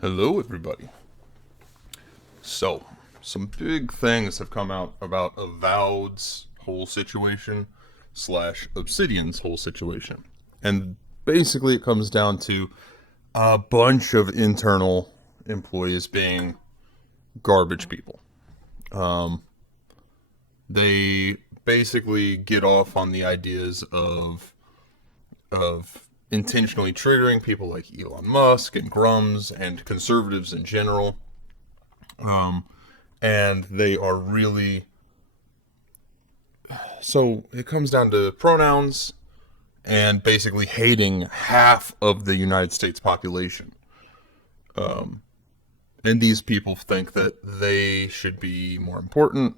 Hello, everybody. So, some big things have come out about Avowed's whole situation slash Obsidian's whole situation. And basically, it comes down to a bunch of internal employees being garbage people. They basically get off on the ideas of intentionally triggering people like Elon Musk and Grums and conservatives in general. And they are really, so it comes down to pronouns and basically hating half of the United States population. And these people think that they should be more important,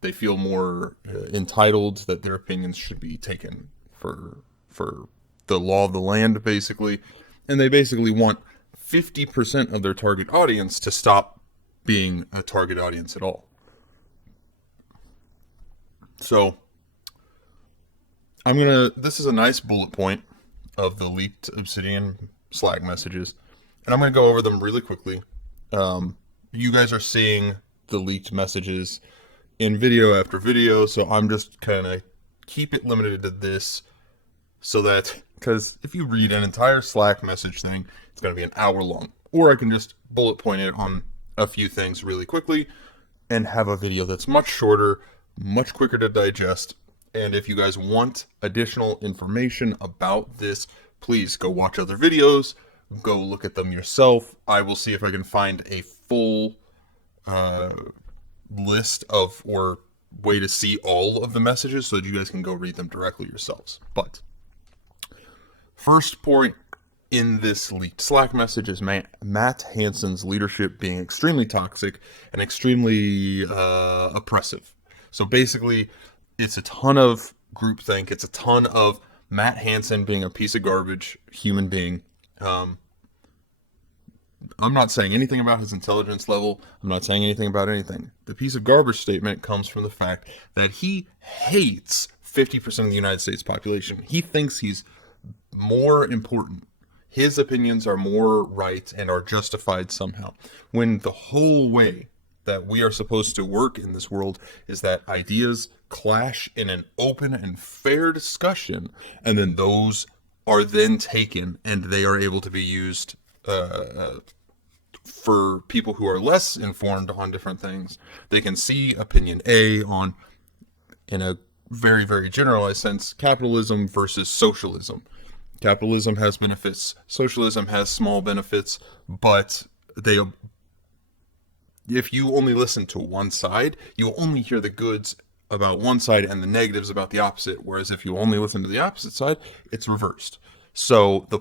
they feel more entitled, that their opinions should be taken for the law of the land, basically. And they basically want 50% of their target audience to stop being a target audience at all. So, this is a nice bullet point of the leaked Obsidian Slack messages, and I'm gonna go over them really quickly. You guys are seeing the leaked messages in video after video, so I'm just gonna keep it limited to this, so that, because if you read an entire Slack message thing, it's gonna be an hour long. Or I can just bullet point it on a few things really quickly and have a video that's much shorter, much quicker to digest. And if you guys want additional information about this, please go watch other videos, go look at them yourself. I will see if I can find a full list of, or way to see all of the messages so that you guys can go read them directly yourselves. But first point in this leaked Slack message is Matt Hansen's leadership being extremely toxic and extremely oppressive. So basically, it's a ton of groupthink. It's a ton of Matt Hansen being a piece of garbage human being. I'm not saying anything about his intelligence level. I'm not saying anything about anything. The piece of garbage statement comes from the fact that he hates 50% of the United States population. He thinks he's more important. His opinions are more right and are justified somehow. When the whole way that we are supposed to work in this world is that ideas clash in an open and fair discussion, and then those are then taken and they are able to be used for people who are less informed on different things. They can see opinion A on, in a very, very generalized sense, capitalism versus socialism. Capitalism has benefits, socialism has small benefits, but if you only listen to one side, you'll only hear the goods about one side and the negatives about the opposite, whereas if you only listen to the opposite side, it's reversed. So the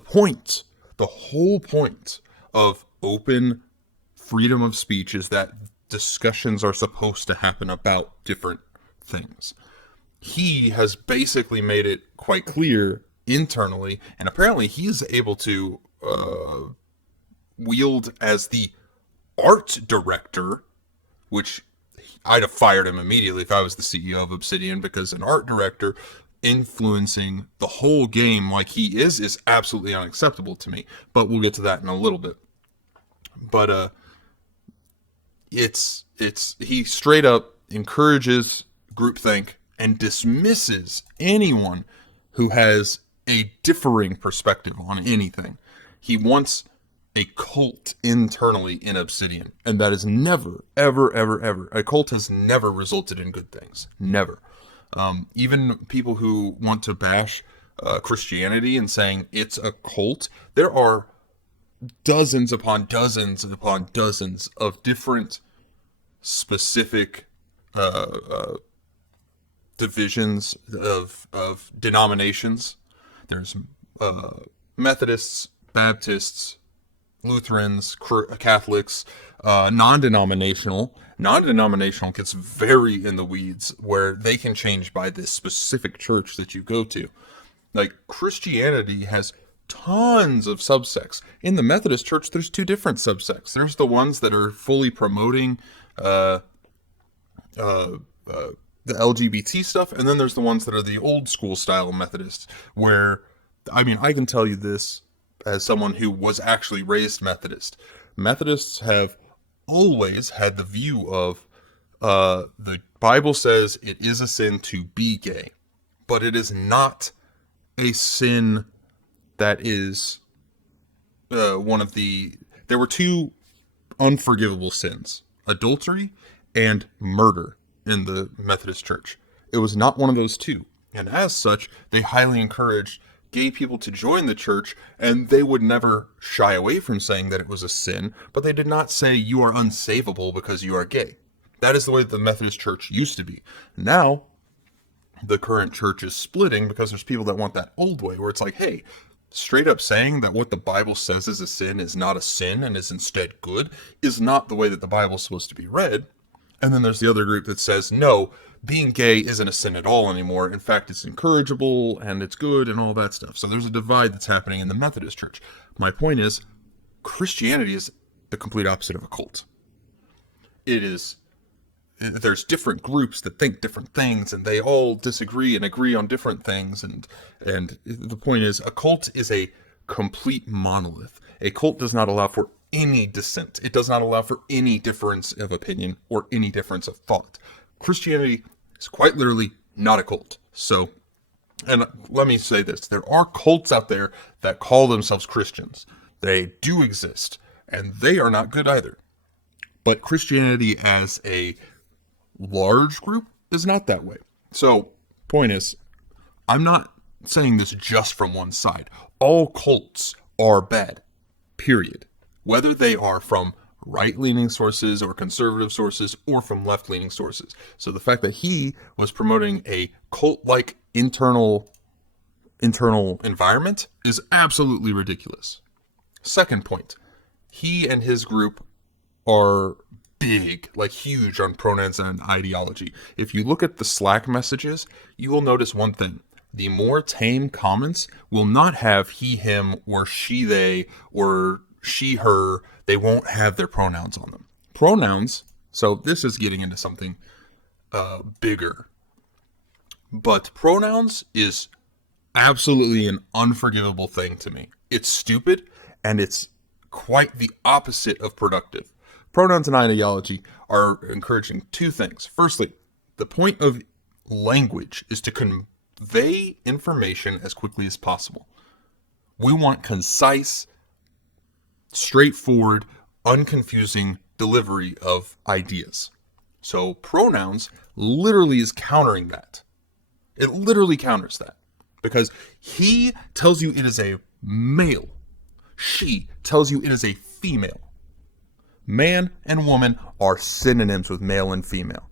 whole point of open freedom of speech is that discussions are supposed to happen about different things. He has basically made it quite clear internally, and apparently he's able to wield as the art director, which I'd have fired him immediately if I was the CEO of Obsidian, because an art director influencing the whole game like he is absolutely unacceptable to me. But we'll get to that in a little bit. But he straight up encourages groupthink and dismisses anyone who has a differing perspective on anything. He wants a cult internally in Obsidian, and that is never, ever, ever, ever. A cult has never resulted in good things. Never. Even people who want to bash Christianity and saying it's a cult, there are dozens upon dozens upon dozens of different specific divisions of denominations. There's Methodists, Baptists, Lutherans, Catholics, non-denominational. Non-denominational gets very in the weeds, where they can change by this specific church that you go to. Like, Christianity has tons of subsects. In the Methodist Church, there's two different subsects. There's the ones that are fully promoting the LGBT stuff, and then there's the ones that are the old school style Methodists, where, I mean, I can tell you this as someone who was actually raised Methodist. Methodists have always had the view of the Bible says it is a sin to be gay, but it is not a sin that is one of the... There were two unforgivable sins, adultery and murder, in the Methodist Church. It was not one of those two. And as such, they highly encouraged gay people to join the church, and they would never shy away from saying that it was a sin, but they did not say you are unsavable because you are gay. That is the way the Methodist Church used to be. Now, the current church is splitting because there's people that want that old way, where it's like, hey, straight up saying that what the Bible says is a sin is not a sin and is instead good is not the way that the Bible is supposed to be read. And then there's the other group that says, no, being gay isn't a sin at all anymore. In fact, it's encourageable and it's good and all that stuff. So there's a divide that's happening in the Methodist Church. My point is, Christianity is the complete opposite of a cult. There's different groups that think different things, and they all disagree and agree on different things. And the point is, a cult is a complete monolith. A cult does not allow for any dissent. It does not allow for any difference of opinion or any difference of thought. Christianity is quite literally not a cult. So, and let me say this, there are cults out there that call themselves Christians. They do exist, and they are not good either. But Christianity as a large group is not that way. So, point is, I'm not saying this just from one side. All cults are bad, period. Whether they are from right-leaning sources or conservative sources or from left-leaning sources. So the fact that he was promoting a cult-like internal environment is absolutely ridiculous. Second point, he and his group are big, like huge on pronouns and ideology. If you look at the Slack messages, you will notice one thing. The more tame comments will not have he, him, or she, they, or she, her. They won't have their pronouns on them. Pronouns, so this is getting into something bigger. But pronouns is absolutely an unforgivable thing to me. It's stupid, and it's quite the opposite of productive. Pronouns and ideology are encouraging two things. Firstly, the point of language is to convey information as quickly as possible. We want concise, straightforward, unconfusing delivery of ideas. So pronouns literally is countering that. It literally counters that. Because he tells you it is a male. She tells you it is a female. Man and woman are synonyms with male and female.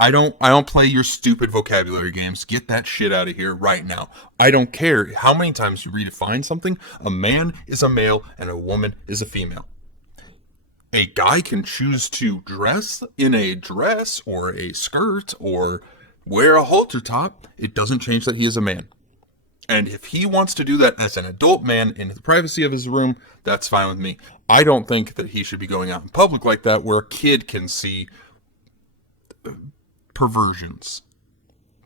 I don't play your stupid vocabulary games. Get that shit out of here right now. I don't care how many times you redefine something. A man is a male and a woman is a female. A guy can choose to dress in a dress or a skirt or wear a halter top. It doesn't change that he is a man. And if he wants to do that as an adult man in the privacy of his room, that's fine with me. I don't think that he should be going out in public like that where a kid can see perversions.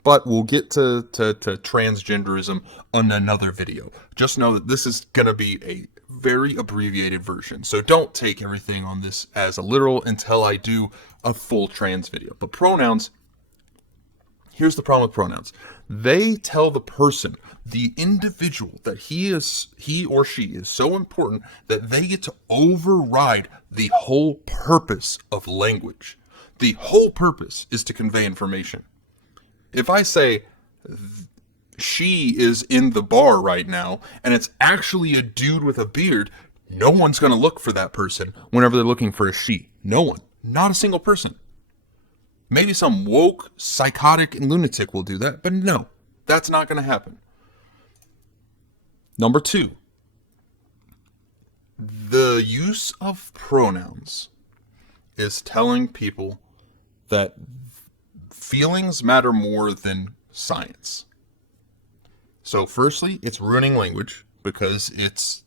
But we'll get to transgenderism on another video. Just know that this is going to be a very abbreviated version. So don't take everything on this as a literal until I do a full trans video. But pronouns, here's the problem with pronouns. They tell the person, the individual, that he or she is so important that they get to override the whole purpose of language. The whole purpose is to convey information. If I say, she is in the bar right now, and it's actually a dude with a beard, no one's going to look for that person whenever they're looking for a she. No one. Not a single person. Maybe some woke, psychotic, and lunatic will do that, but no, that's not going to happen. Number 2. The use of pronouns is telling people that feelings matter more than science. So firstly, it's ruining language because it's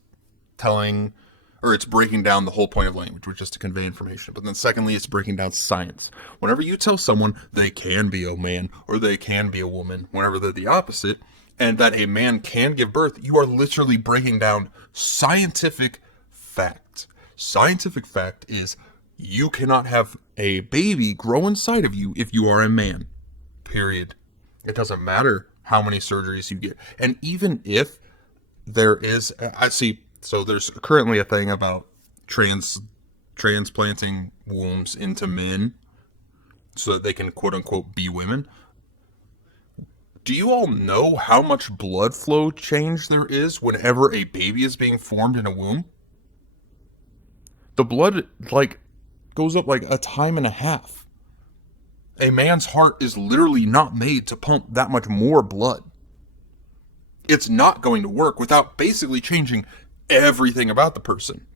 breaking down the whole point of language, which is to convey information. But then secondly, it's breaking down science. Whenever you tell someone they can be a man or they can be a woman, whenever they're the opposite, and that a man can give birth, you are literally breaking down scientific fact. Scientific fact is you cannot have a baby grow inside of you if you are a man. Period. It doesn't matter how many surgeries you get. And even if there is, I see, so there's currently a thing about transplanting wombs into men so that they can quote unquote be women. Do you all know how much blood flow change there is whenever a baby is being formed in a womb? The blood, goes up a time and a half. A man's heart is literally not made to pump that much more blood. It's not going to work without basically changing everything about the person.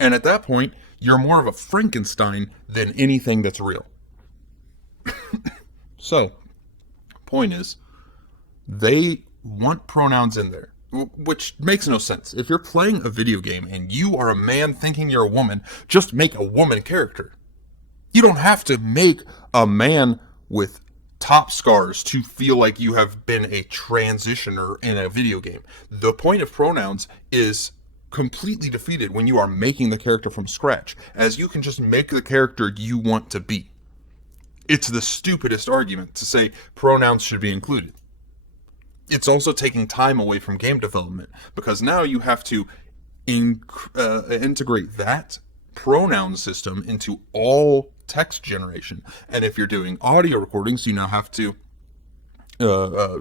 And at that point, you're more of a Frankenstein than anything that's real. So, point is, they want pronouns in there, which makes no sense. If you're playing a video game and you are a man thinking you're a woman, just make a woman character. You don't have to make a man with top scars to feel like you have been a transitioner in a video game. The point of pronouns is completely defeated when you are making the character from scratch, as you can just make the character you want to be. It's the stupidest argument to say pronouns should be included. It's also taking time away from game development, because now you have to integrate that pronoun system into all text generation. And if you're doing audio recordings, you now have to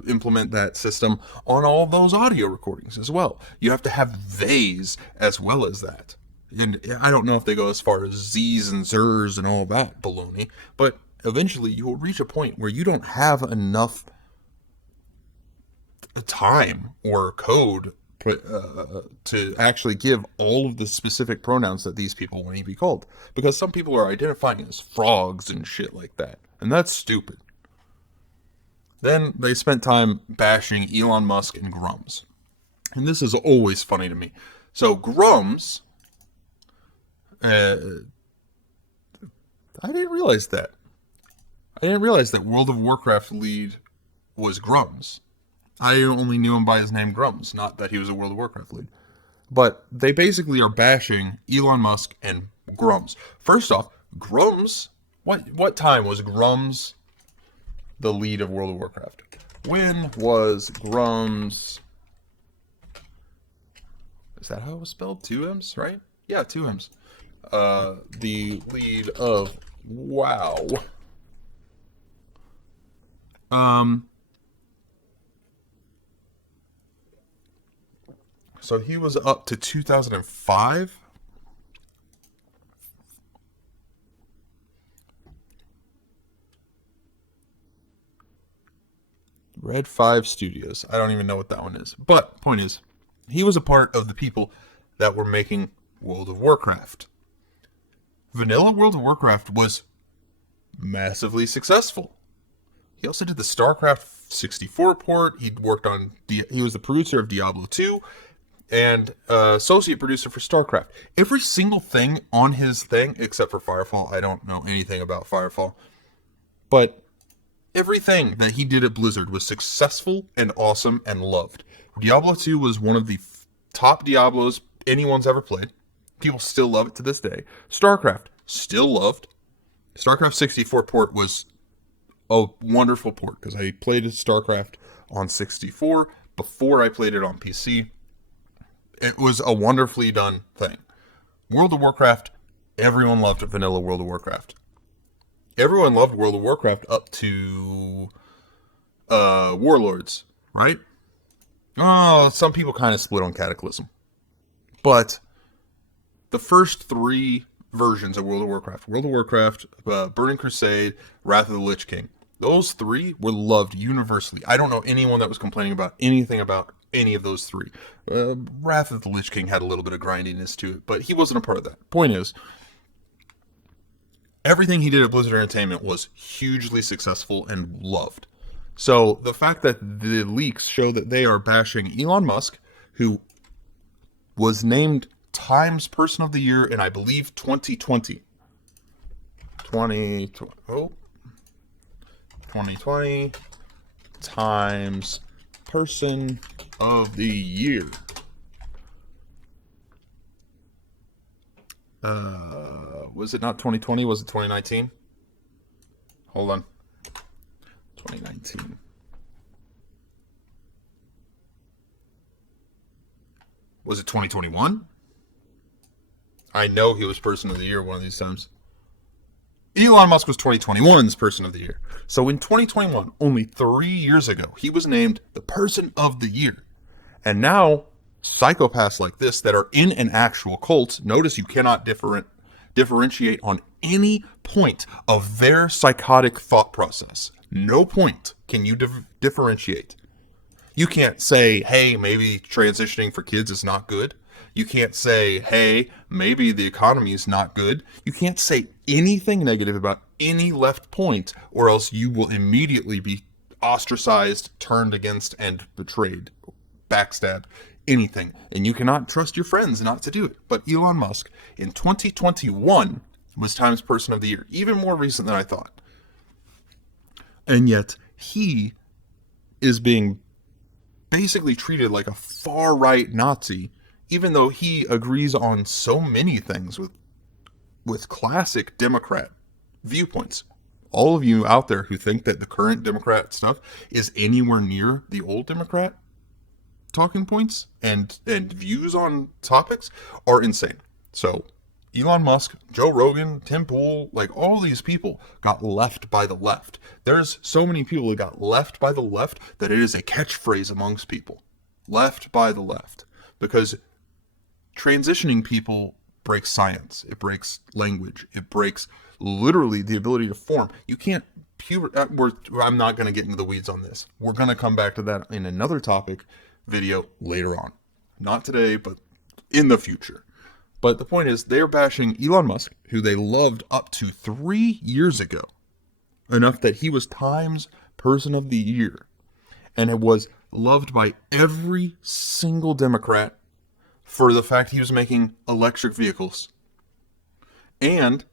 implement that system on all those audio recordings as well. You have to have theys as well as that. And I don't know if they go as far as z's and zers and all that baloney, but eventually you will reach a point where you don't have enough time or code to actually give all of the specific pronouns that these people want to be called. Because some people are identifying as frogs and shit like that. And that's stupid. Then they spent time bashing Elon Musk and Grums. And this is always funny to me. So Grums, I didn't realize that. I didn't realize that World of Warcraft lead was Grums. I only knew him by his name Grums, not that he was a World of Warcraft lead. But they basically are bashing Elon Musk and Grums. First off, Grums, what time was Grums the lead of World of Warcraft? When was Grums... Is that how it was spelled? 2 M's, right? Yeah, 2 M's. The lead of WoW. So he was up to 2005. Red 5 Studios. I don't even know what that one is. But point is, he was a part of the people that were making World of Warcraft. Vanilla World of Warcraft was massively successful. He also did the StarCraft 64 port. He was the producer of Diablo 2 and associate producer for StarCraft. Every single thing on his thing, except for Firefall. I don't know anything about Firefall. But everything that he did at Blizzard was successful and awesome and loved. Diablo 2 was one of the top Diablos anyone's ever played. People still love it to this day. StarCraft, still loved. StarCraft 64 port was a wonderful port, because I played StarCraft on 64 before I played it on PC. It was a wonderfully done thing. World of Warcraft, everyone loved vanilla World of Warcraft. Everyone loved World of Warcraft up to Warlords, right? Oh, some people kind of split on Cataclysm. But the first 3 versions of World of Warcraft, Burning Crusade, Wrath of the Lich King, those 3 were loved universally. I don't know anyone that was complaining about anything about any of those 3. Wrath of the Lich King had a little bit of grindiness to it, but he wasn't a part of that. Point is, everything he did at Blizzard Entertainment was hugely successful and loved. So the fact that the leaks show that they are bashing Elon Musk, who was named Times Person of the Year in, I believe, 2020. 2020 Times person of the year. Was it not 2020? Was it 2019? Hold on. 2019. Was it 2021? I know he was person of the year one of these times. Elon Musk was 2021's person of the year. So in 2021, only 3 years ago, he was named the person of the year. And now, psychopaths like this that are in an actual cult, notice you cannot differentiate on any point of their psychotic thought process. No point can you differentiate. You can't say, hey, maybe transitioning for kids is not good. You can't say, hey, maybe the economy is not good. You can't say anything negative about any left point, or else you will immediately be ostracized, turned against, and betrayed, backstabbed, anything. And you cannot trust your friends not to do it. But Elon Musk, in 2021, was Time's Person of the Year. Even more recent than I thought. And yet, he is being basically treated like a far-right Nazi, even though he agrees on so many things with classic Democrat viewpoints. All of you out there who think that the current Democrat stuff is anywhere near the old Democrat talking points and views on topics are insane. So Elon Musk, Joe Rogan, Tim Pool, like all these people got left by the left. There's so many people that got left by the left that it is a catchphrase amongst people. Left by the left. Because transitioning people breaks science. It breaks language. It breaks literally the ability to form. You can't I'm not going to get into the weeds on this. We're going to come back to that in another topic video later on. Not today, but in the future. But the point is, they're bashing Elon Musk, who they loved up to 3 years ago, enough that he was Time's Person of the Year, and it was loved by every single Democrat for the fact he was making electric vehicles. And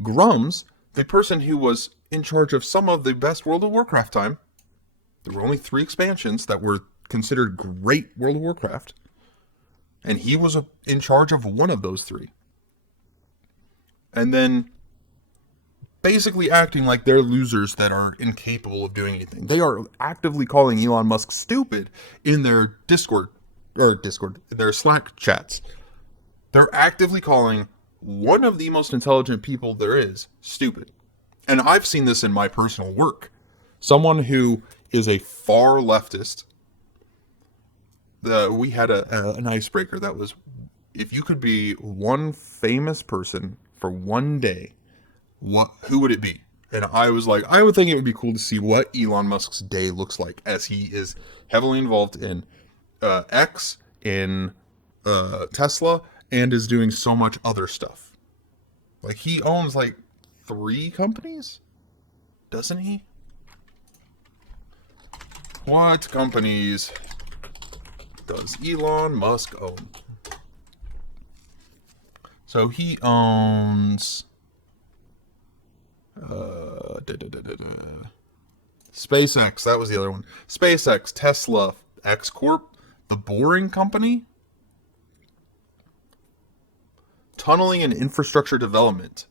Grums, the person who was in charge of some of the best World of Warcraft time, there were only 3 expansions that were considered great World of Warcraft, and he was in charge of one of those 3. And then basically acting like they're losers that are incapable of doing anything. They are actively calling Elon Musk stupid in their their Slack chats. They're actively calling one of the most intelligent people there is stupid. And I've seen this in my personal work. Someone who is a far leftist. We had an icebreaker that was, if you could be one famous person for one day, who would it be? And I was like, I would think it would be cool to see what Elon Musk's day looks like, as he is heavily involved in X, in Tesla, and is doing so much other stuff. Like, he owns like 3 companies, doesn't he? What companies does Elon Musk own? So he owns SpaceX, that was the other one. SpaceX, Tesla, X Corp, The Boring Company, Tunneling and Infrastructure Development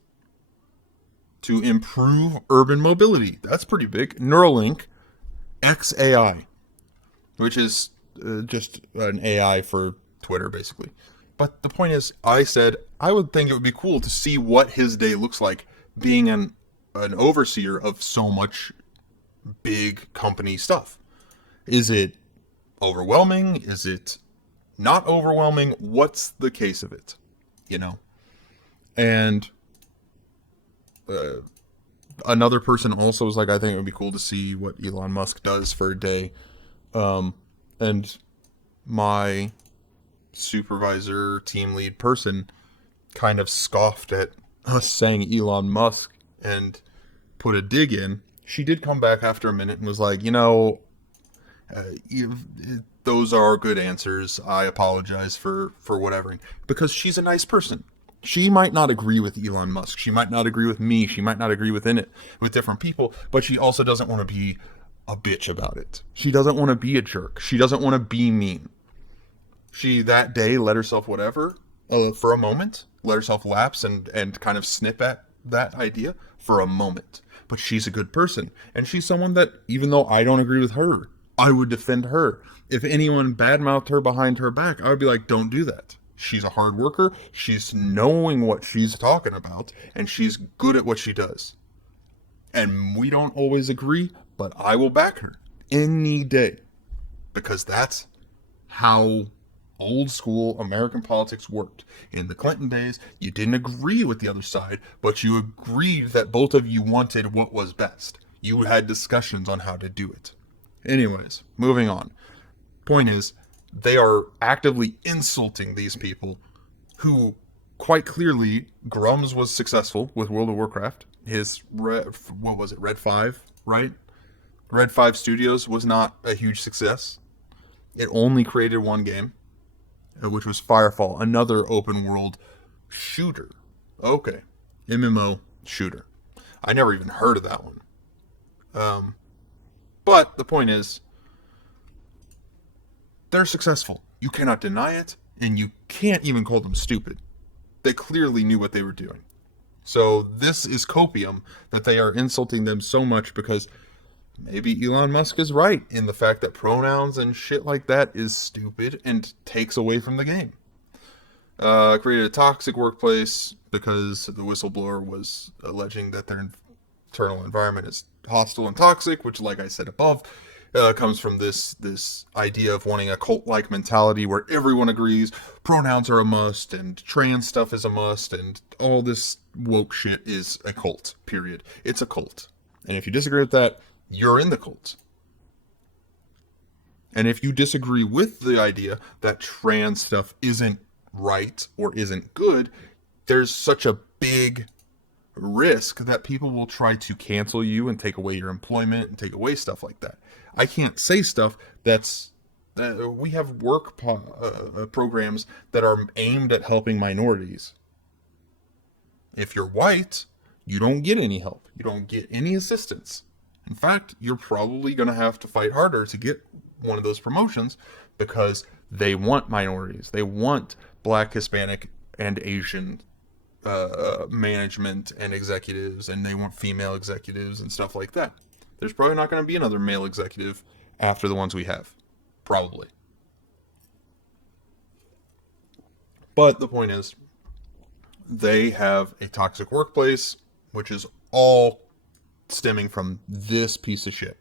to improve urban mobility. That's pretty big. Neuralink, XAI, which is just an AI for Twitter, basically. But the point is, I said I would think it would be cool to see what his day looks like being an overseer of so much big company stuff. Is it overwhelming? Is it not overwhelming? What's the case of it? You know? And another person also was like, I think it would be cool to see what Elon Musk does for a day. And my supervisor, team lead person kind of scoffed at us saying Elon Musk and put a dig in. She did come back after a minute and was like, those are good answers. I apologize for whatever. Because she's a nice person. She might not agree with Elon Musk. She might not agree with me. She might not agree with different people. But she also doesn't want to be a bitch about it. She doesn't want to be a jerk. She doesn't want to be mean. She that day let herself whatever for a moment, let herself lapse and kind of snip at that idea for a moment. But she's a good person, and she's someone that, even though I don't agree with her, I would defend her. If anyone badmouthed her behind her back, I would be like, don't do that. She's a hard worker. She's knowing what she's talking about, and she's good at what she does. And we don't always agree, but I will back her any day, because that's how old school American politics worked. In the Clinton days, you didn't agree with the other side, but you agreed that both of you wanted what was best. You had discussions on how to do it. Anyways, moving on. Point is, they are actively insulting these people who, quite clearly, Grums was successful with World of Warcraft. His, Red 5, right? Red 5 Studios was not a huge success. It only created one game, which was Firefall, another open world shooter. Okay. MMO shooter. I never even heard of that one. But the point is, they're successful. You cannot deny it, and you can't even call them stupid. They clearly knew what they were doing. So this is copium that they are insulting them so much because maybe Elon Musk is right in the fact that pronouns and shit like that is stupid and takes away from the game. Created a toxic workplace because the whistleblower was alleging that their internal environment is hostile and toxic, which, like I said above, comes from this idea of wanting a cult-like mentality where everyone agrees pronouns are a must and trans stuff is a must and all this woke shit is a cult, period. It's a cult. And if you disagree with that, you're in the cult. And if you disagree with the idea that trans stuff isn't right or isn't good, there's such a big risk that people will try to cancel you and take away your employment and take away stuff like that. I can't say stuff that's... we have work programs that are aimed at helping minorities. If you're white, you don't get any help. You don't get any assistance. In fact, you're probably going to have to fight harder to get one of those promotions because they want minorities. They want Black, Hispanic, and Asian management and executives, and they want female executives and stuff like that. There's probably not going to be another male executive after the ones we have. Probably. But the point is, they have a toxic workplace, which is all stemming from this piece of shit.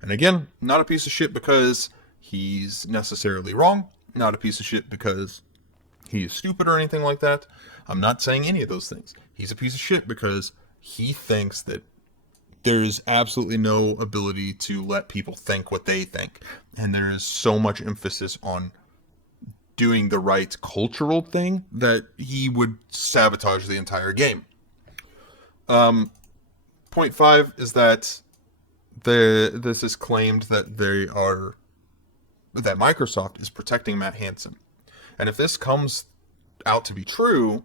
And again, not a piece of shit because he's necessarily wrong. Not a piece of shit because he's stupid or anything like that. I'm not saying any of those things. He's a piece of shit because he thinks that there's absolutely no ability to let people think what they think. And there is so much emphasis on doing the right cultural thing that he would sabotage the entire game. Point 5 is that this is claimed that that Microsoft is protecting Matt Hansen. And if this comes out to be true,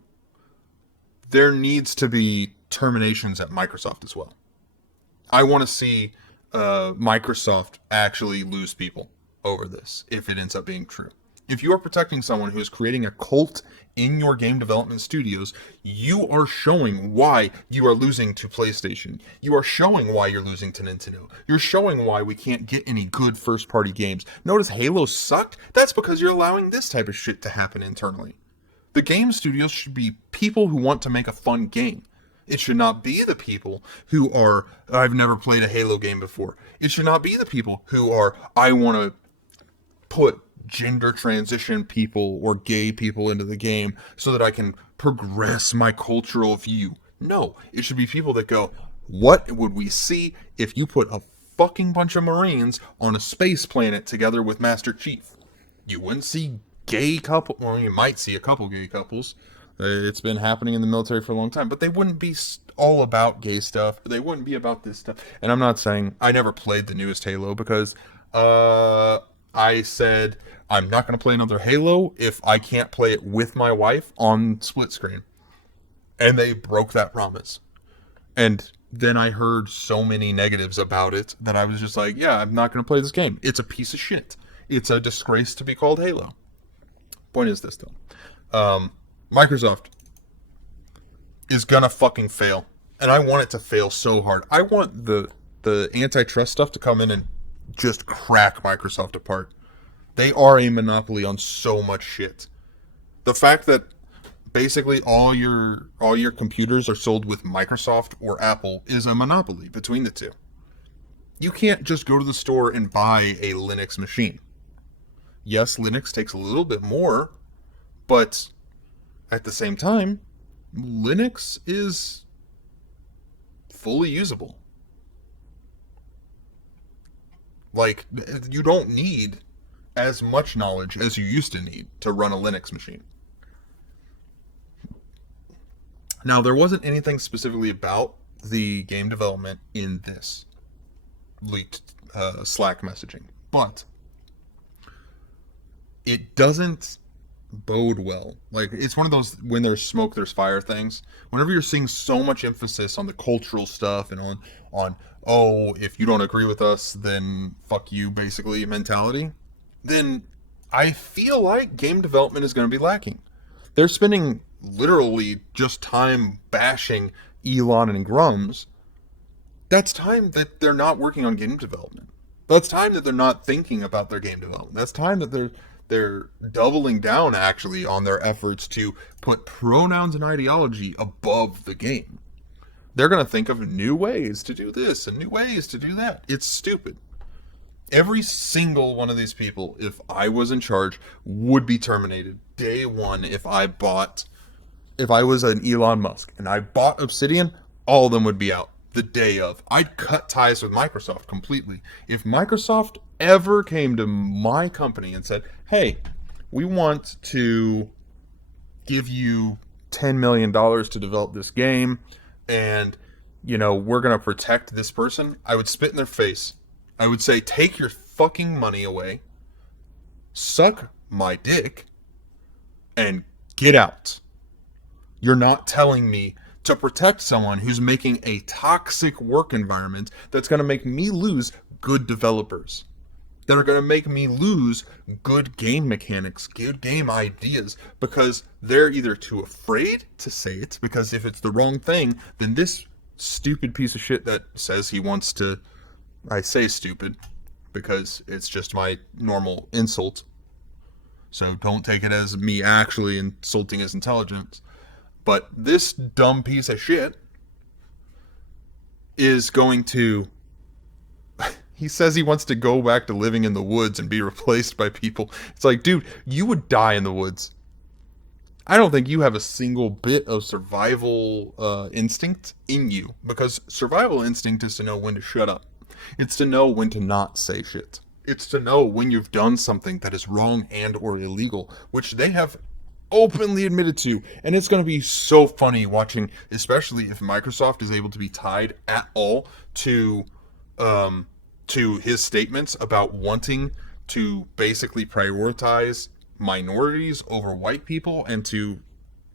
there needs to be terminations at Microsoft as well. I want to see Microsoft actually lose people over this if it ends up being true. If you are protecting someone who is creating a cult in your game development studios, you are showing why you are losing to PlayStation. You are showing why you're losing to Nintendo. You're showing why we can't get any good first-party games. Notice Halo sucked? That's because you're allowing this type of shit to happen internally. The game studios should be people who want to make a fun game. It should not be the people who are, I've never played a Halo game before. It should not be the people who are, I want to put gender transition people or gay people into the game so that I can progress my cultural view. No, it should be people that go, what would we see if you put a fucking bunch of Marines on a space planet together with Master Chief? You wouldn't see gay couple, well, you might see a couple gay couples. It's been happening in the military for a long time, but they wouldn't be all about gay stuff. They wouldn't be about this stuff. And I'm not saying I never played the newest Halo because I said I'm not going to play another Halo if I can't play it with my wife on split screen. And they broke that promise. And then I heard so many negatives about it that I was just like, yeah, I'm not going to play this game. It's a piece of shit. It's a disgrace to be called Halo. Point is this, though. Microsoft is going to fucking fail. And I want it to fail so hard. I want the antitrust stuff to come in and just crack Microsoft apart. They are a monopoly on so much shit. The fact that basically all your computers are sold with Microsoft or Apple is a monopoly between the two. You can't just go to the store and buy a Linux machine. Yes, Linux takes a little bit more, but at the same time, Linux is fully usable. Like, you don't need as much knowledge as you used to need to run a Linux machine. Now, there wasn't anything specifically about the game development in this leaked Slack messaging, but it doesn't bode well. Like, it's one of those when there's smoke, there's fire things. Whenever you're seeing so much emphasis on the cultural stuff and on oh, if you don't agree with us, then fuck you, basically, mentality, then I feel like game development is going to be lacking. They're spending literally just time bashing Elon and Grums. That's time that they're not working on game development. That's time that they're not thinking about their game development. That's time that they're doubling down actually on their efforts to put pronouns and ideology above the game. They're going to think of new ways to do this and new ways to do that. It's stupid. Every single one of these people, if I was in charge, would be terminated day one. If I was an Elon Musk and I bought Obsidian, all of them would be out the day of. I'd cut ties with Microsoft completely. If Microsoft ever came to my company and said, hey, we want to give you $10 million to develop this game, and, we're going to protect this person, I would spit in their face. I would say, take your fucking money away, suck my dick, and get out. You're not telling me to protect someone who's making a toxic work environment that's going to make me lose good developers, that are going to make me lose good game mechanics, good game ideas, because they're either too afraid to say it, because if it's the wrong thing, then this stupid piece of shit that says he wants to, I say stupid because it's just my normal insult, so don't take it as me actually insulting his intelligence, but this dumb piece of shit is going to... He says he wants to go back to living in the woods and be replaced by people. It's like, dude, you would die in the woods. I don't think you have a single bit of survival instinct in you, because survival instinct is to know when to shut up. It's to know when to not say shit. It's to know when you've done something that is wrong and or illegal, which they have openly admitted to. And it's going to be so funny watching, especially if Microsoft is able to be tied at all to his statements about wanting to basically prioritize minorities over white people and to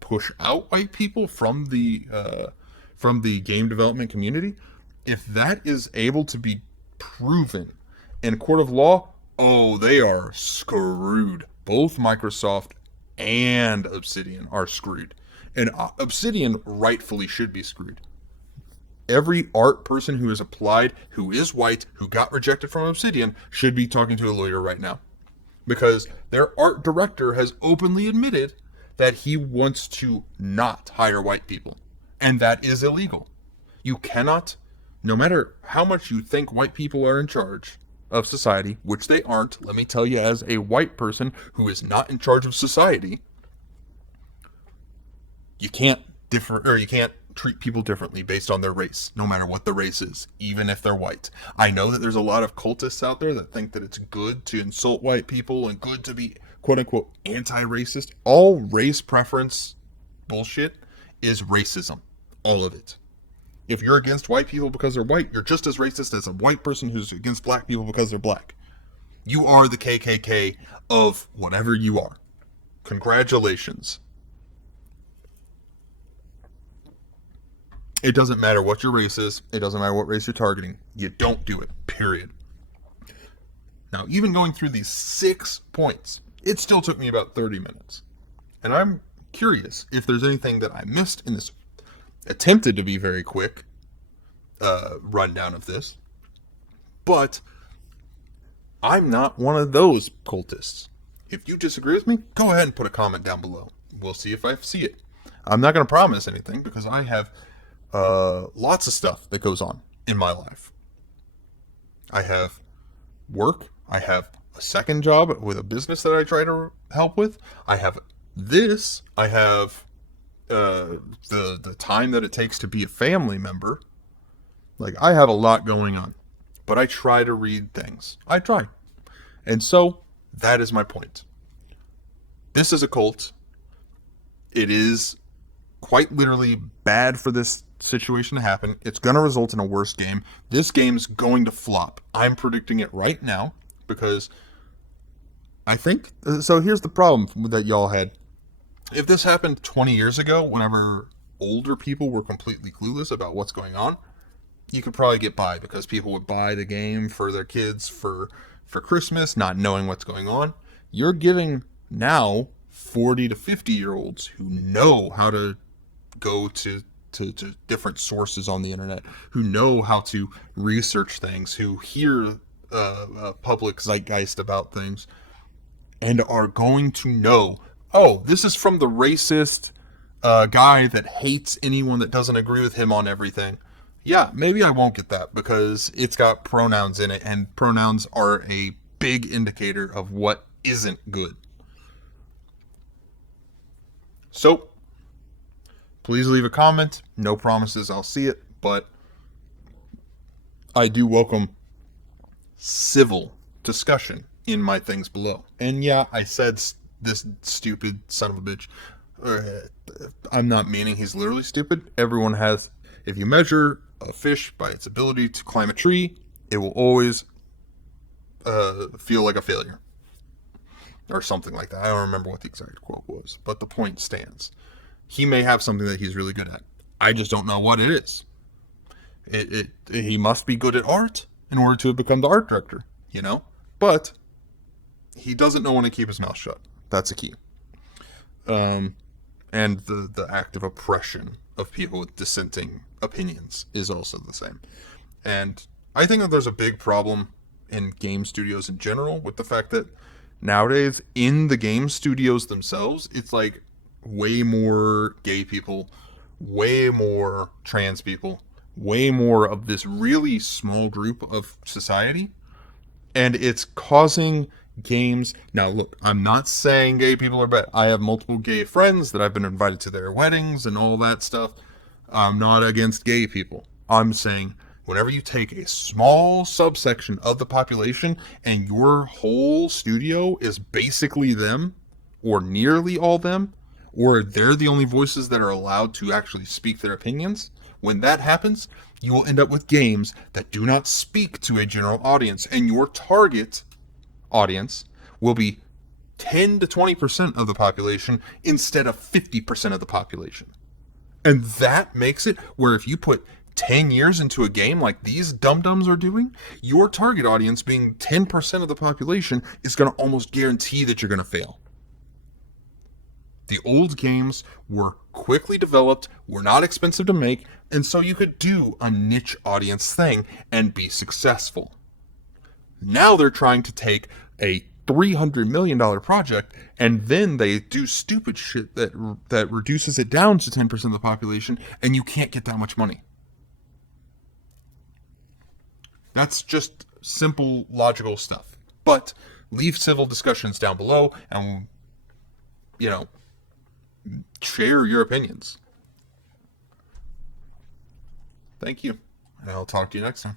push out white people from the game development community. If that is able to be proven in a court of law, oh, they are screwed. Both Microsoft and Obsidian are screwed. And Obsidian rightfully should be screwed. Every art person who has applied, who is white, who got rejected from Obsidian, should be talking to a lawyer right now. Because their art director has openly admitted that he wants to not hire white people. And that is illegal. You cannot, no matter how much you think white people are in charge of society, which they aren't, let me tell you, as a white person who is not in charge of society, you can't treat people differently based on their race, no matter what the race is, even if they're white. I know that there's a lot of cultists out there that think that it's good to insult white people and good to be quote-unquote anti-racist. All race preference bullshit is racism. All of it. If you're against white people because they're white, you're just as racist as a white person who's against black people because they're black. You are the KKK of whatever you are. Congratulations. It doesn't matter what your race is. It doesn't matter what race you're targeting. You don't do it, period. Now, even going through these 6 points, it still took me about 30 minutes. And I'm curious if there's anything that I missed in this attempted to be very quick rundown of this. But I'm not one of those cultists. If you disagree with me, go ahead and put a comment down below. We'll see if I see it. I'm not going to promise anything because I have lots of stuff that goes on in my life. I have work. I have a second job with a business that I try to help with. I have this. I have the time that it takes to be a family member. Like, I have a lot going on. But I try to read things. I try. And so, that is my point. This is a cult. It is quite literally bad for this situation to happen. It's going to result in a worse game. This game's going to flop. I'm predicting it right now because I think... So here's the problem that y'all had. If this happened 20 years ago, whenever older people were completely clueless about what's going on, you could probably get by because people would buy the game for their kids for Christmas, not knowing what's going on. You're giving now 40 to 50-year-olds who know how to go to different sources on the internet, who know how to research things, who hear public zeitgeist about things, and are going to know, oh, this is from the racist guy that hates anyone that doesn't agree with him on everything. Yeah, maybe I won't get that because it's got pronouns in it, and pronouns are a big indicator of what isn't good. So, please leave a comment. No promises I'll see it, but I do welcome civil discussion in my things below. And yeah, I said this stupid son of a bitch. I'm not meaning he's literally stupid. Everyone has... If you measure a fish by its ability to climb a tree, it will always feel like a failure. Or something like that. I don't remember what the exact quote was, but the point stands. He may have something that he's really good at. I just don't know what it is. He must be good at art in order to have become the art director, you know? But he doesn't know when to keep his mouth shut. That's a key. And the act of oppression of people with dissenting opinions is also the same. And I think that there's a big problem in game studios in general with the fact that nowadays in the game studios themselves, it's like way more gay people, way more trans people, way more of this really small group of society. And it's causing games... Now, look, I'm not saying gay people are bad. I have multiple gay friends that I've been invited to their weddings and all that stuff. I'm not against gay people. I'm saying whenever you take a small subsection of the population and your whole studio is basically them, or nearly all them, or they're the only voices that are allowed to actually speak their opinions, when that happens, you will end up with games that do not speak to a general audience, and your target audience will be 10 to 20% of the population instead of 50% of the population. And that makes it where if you put 10 years into a game like these dum-dums are doing, your target audience being 10% of the population is going to almost guarantee that you're going to fail. The old games were quickly developed, were not expensive to make, and so you could do a niche audience thing and be successful. Now they're trying to take a $300 million project and then they do stupid shit that reduces it down to 10% of the population, and you can't get that much money. That's just simple, logical stuff. But leave civil discussions down below and, share your opinions. Thank you. And I'll talk to you next time.